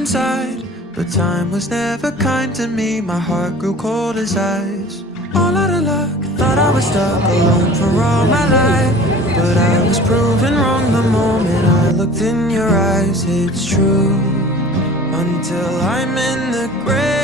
inside, but time was never kind to me. My heart grew cold as ice. All out of luck, thought I was stuck alone for all my life, but I was proven wrong the moment I looked in your eyes. It's true, until I'm in the grave.